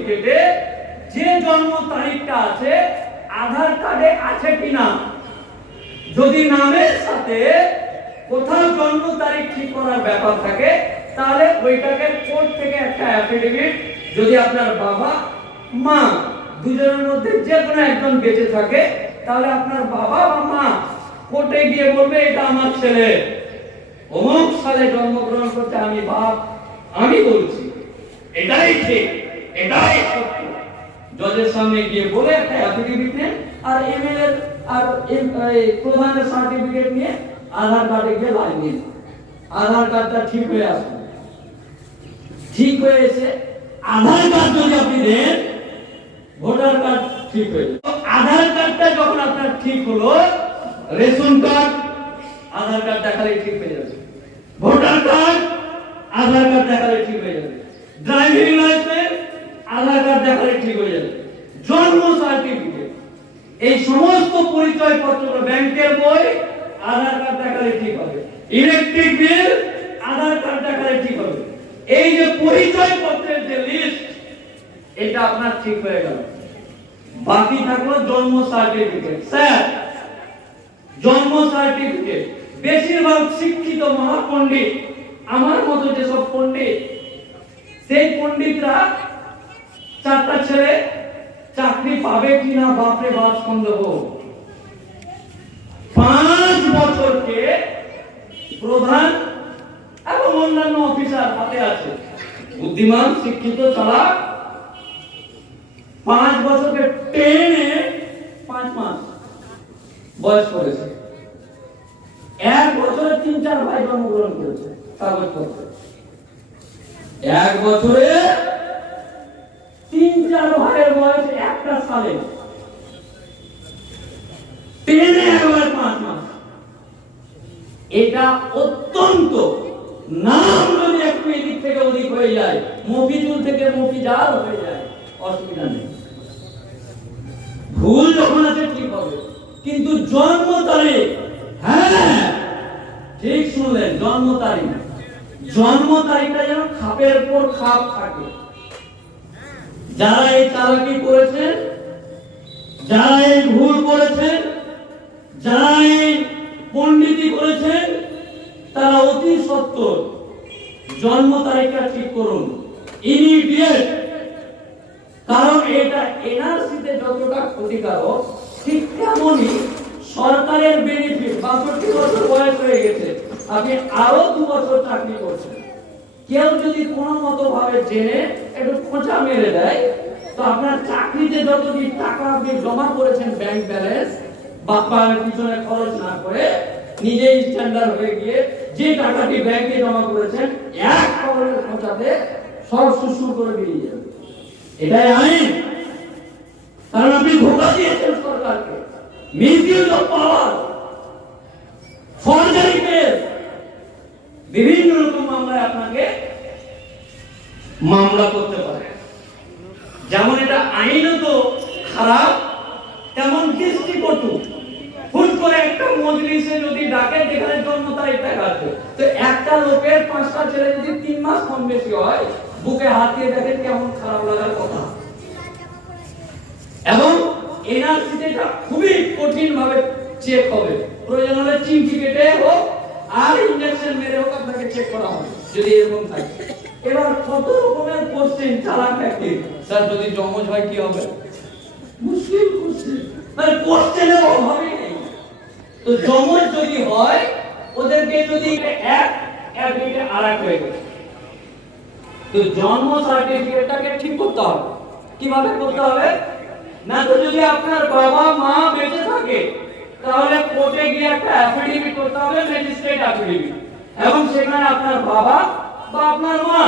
সার্টিফিকেটে যে জন্ম তারিখটা আছে, আধার কার্ডে আছে কিনা? যদি নামের সাথে কোথাও জন্ম তারিখ ঠিক করার ব্যাপার থাকে, তাহলে ওইটাকে কোর্ট থেকে একটা অ্যাফিডেভিট যদি আপনার বাবা, মা দুজনের মধ্যে যে কোনো একজন বেঁচে থাকে, তাহলে আপনার বাবা বা মা কোর্টে গিয়ে বলবে, এটা আমার ছেলে। অমুক সালে জন্মগ্রহণ করতে আমি বাপ, আমি বলছি। এটাই ঠিক। এটাই সত্য। জজের সামনে গিয়ে বলে একটা অ্যাফিডেভিট নেন আর এমএলএ আর প্রধানের সার্টিফিকেট নিয়ে আধার কার্ডে গিয়ে লাগিয়ে। আধার কার্ডটা ঠিক হয়ে আসবে। ঠিক হয়ে আধার কার্ড যদি আপনি দেন ভোটার কার্ড ঠিক হয়ে আধার কার্ডটা যখন আপনার ঠিক হলো, রেশন কার্ড আধার কার্ড দেখালে ঠিক হয়ে যাবে। ভোটার কার্ড আধার কার্ড দেখালে ঠিক হয়ে যাবে। ড্রাইভিং দেখালে ঠিক হয়ে যাবে জন্ম সার্টিফিকেট এই সমস্ত পরিচয় পত্র ব্যাংকের বই, আধার কার্ড দেখালে ঠিক হবে। ইলেকট্রিক বিল, আধার কার্ড দেখালে ঠিক হবে। এই যে পরিচয় পত্রের যে লিস্ট এটা আপনার ঠিক হয়ে গেল। বাকি থাকল জন্ম সার্টিফিকেট স্যার, জন্ম সার্টিফিকেট বেশিরভাগ শিক্ষিত মহাপণ্ডিত। আমার মতো যেসব পণ্ডিত, সেই পণ্ডিতরা চারটা ছেলে চাকরি পাবে কিনা বাপরে বাপ সন্দেহ। পাঁচ বছরকে প্রধান এবং অন্যান্য অফিসার হাতে আছে। বুদ্ধিমান, শিক্ষিত, চালাক। পাঁচ বছরকে টেনে পাঁচ মাস বয়স করেছে। এক বছরে তিন চার ভাই জন্মগ্রহণ করেছে। কাগজপত্র এক বছরে সালে টেনে একবার পাঁচ মাস এটা অত্যন্ত নাম যদি একটু এদিক থেকে ওদিক হয়ে যায়। মফিজুল থেকে মফিজাল হয়ে যায়। অসুবিধা নেই। ভুল যখন আছে ঠিক হবে। কিন্তু জন্ম তারিখ হ্যাঁ ঠিক শুনলেন, জন্ম তারিখ। জন্ম তারিখটা যেন খাপের পর খাপ থাকে। যারা এই চালাকি করেছেন করেছেন যারা এই পণ্ডিতি করেছেন তারা অতি সত্তর। জন্ম তারিখটা ঠিক করুন। ইমিডিয়েট কারণ এটা এনআরসিতে যতটা ক্ষতিকারক, ঠিক তেমনই সরকারের বেনিফিট বাষট্টি বছর বয়স হয়ে গেছে, আপনি আরও দু বছর চাকরি করছেন। কেউ যদি কোনো মতো ভাবে জেনে একটু খোঁচা মেরে দেয় আপনার চাকরিতে যতদিন টাকা আপনি জমা করেছেন ব্যাংক ব্যালেন্স বাপার পিছনে খরচ না করে স্ট্যান্ডার্ড হয়ে গিয়ে যে টাকাটি ব্যাংকে জমা করেছেন, এক করে যাবে। এটাই আইন কারণ আপনি ধোকা দিয়েছেন সরকারকে। Misuse of power. Forgery case. বিভিন্ন রকম মামলায় আপনাকে মামলা করতে পারে। যেমন এটা আইনত খারাপ, তেমন দৃষ্টিকটু। হুট করে একটা মজলিসে যদি ডাকে, যেখানে জন্ম তারিখ দেখা আছে তো একটা লোকের পাঁচটা ছেলে যদি তিন মাস কম বেশি হয়, বুকে হাত দিয়ে দেখেন কেমন খারাপ লাগার কথা। এবং এনআরসিতে এটা খুবই কঠিন ভাবে চেক হবে। প্রয়োজন হলে চিমটি কেটে হোক, আর ইনজেকশন মেরে হোক আপনাকে চেক করা হবে, যদি এরকম থাকে। এবার কত রকমের কোশ্চেন চালাক ব্যক্তি স্যার যদি জমজ হয় কি হবে? মুশকিল কোশ্চেন মানে কোশ্চেনের অভাবই নেই তো জমজ যদি হয় ওদেরকে যদি এক এক দুইটা আর এক হয়ে গেছে তো জন্ম সার্টিফিকেটটাকে ঠিক করতে হবে। কীভাবে করতে হবে? না তো যদি আপনার বাবা মা বেঁচে থাকে তাহলে কোর্টে গিয়ে একটা অ্যাফিডেভিট করতে হবে ম্যাজিস্ট্রেট অ্যাফিডেভিট এবং সেখানে আপনার বাবা বা আপনার মা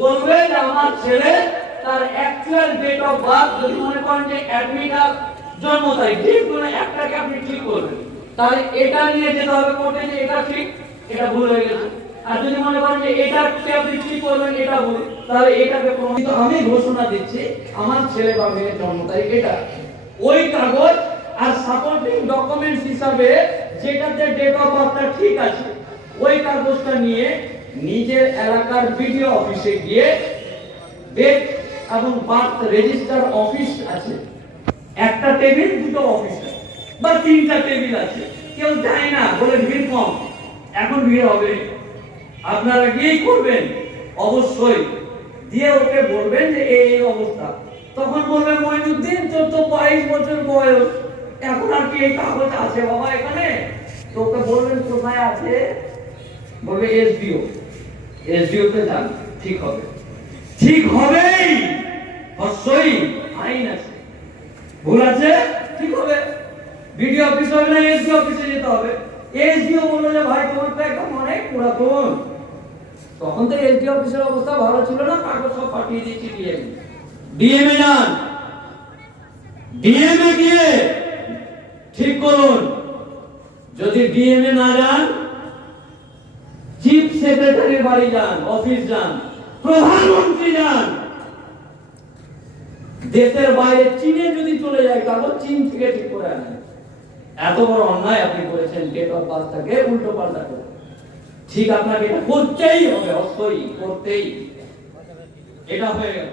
বলবে যে আমার ছেলে তার অ্যাকচুয়াল ডেট অফ বার্থ যদি মনে করেন যে অ্যাডমিট আর জন্ম তারিখ কোনো একটাকে আপনি ঠিক করবেন। তাহলে এটা নিয়ে যেতে হবে কোর্টে যে এটা ঠিক, এটা ভুল হয়ে গেছে। আর যদি মনে করেন যে আপনি ঠিক করবেন, এটা ভুল, তাহলে এটাকে প্রমাণিত আমি ঘোষণা দিচ্ছি, আমার ছেলে বা মেয়ের জন্ম তারিখ এটা। ওই কাগজ আর সাপোর্টিং ডকুমেন্টস হিসাবে যেটাতে ডেট অফ বার্থটা ঠিক আছে, ওই কাগজটা নিয়ে নিজের এলাকার বিডিও অফিসে গিয়ে ডেট এবং বার্থ রেজিস্টার অফিস আছে। একটা টেবিল, দুটো অফিস আছে বা তিনটা টেবিল আছে। কেউ যায় না, বলে, ভিড় কম, এখন ভিড় হবে। আপনারা গিয়ে করবেন। অবশ্যই দিয়ে ওকে বলবেন যে, এই এই অবস্থা। তখন বলবে, মইনুদ্দিন, তোর তো বাইশ বছর বয়স। এখন আর কি এই কাগজ আছে বাবা এখানে? তো ওকে বলবেন, কোথায় আছে? বলবে এসডিও এসডিও তে যান, ঠিক হবে। ঠিক হবেই, অবশ্যই আইন আছে। ভুল আছে, ঠিক হবে। বিডিও অফিস হবে না এসডিও অফিসে যেতে হবে। এসডিও বলল যে, ভাই, তোমার তো একদম অনেক পুরাতন। তখন তো এসডি অফিসের অবস্থা ভালো ছিল না, কাগজ সব পাঠিয়ে দিয়েছি ডিএম ডিএম এ যান। এ গিয়ে ঠিক করুন। যদি ডিএম এ না যান সেক্রেটারির বাড়ি যান, অফিস যান, প্রধানমন্ত্রী যান। দেশের বাইরে চীনে যদি চলে যায় কাগজ চীন থেকে ঠিক করে আনেন। এত বড় অন্যায় আপনি করেছেন ডেট অফ বার্থটাকে উল্টো পাল্টা করে ঠিক আপনাকে এটা করতেই হবে, অবশ্যই করতেই। এটা হয়ে গেল।